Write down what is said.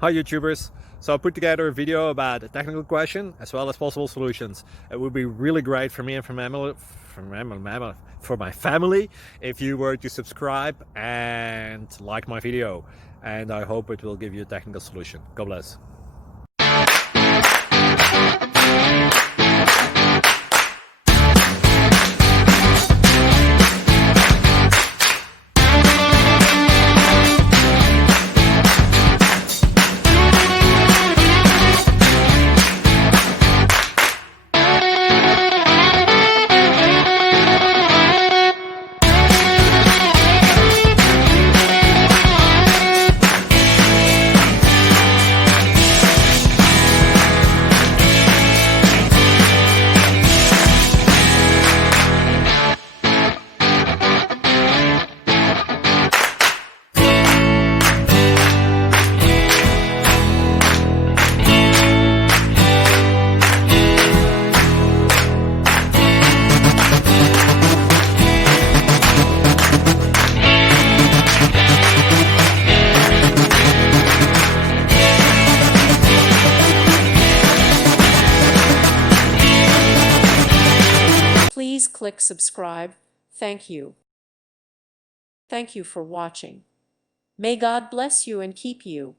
Hi YouTubers! So I put together a video about a technical question as well as possible solutions. It would be really great for me and for my family if you were to subscribe and like my video, and I hope it will give you a technical solution. God bless. Please click subscribe. Thank you. Thank you for watching. May God bless you and keep you.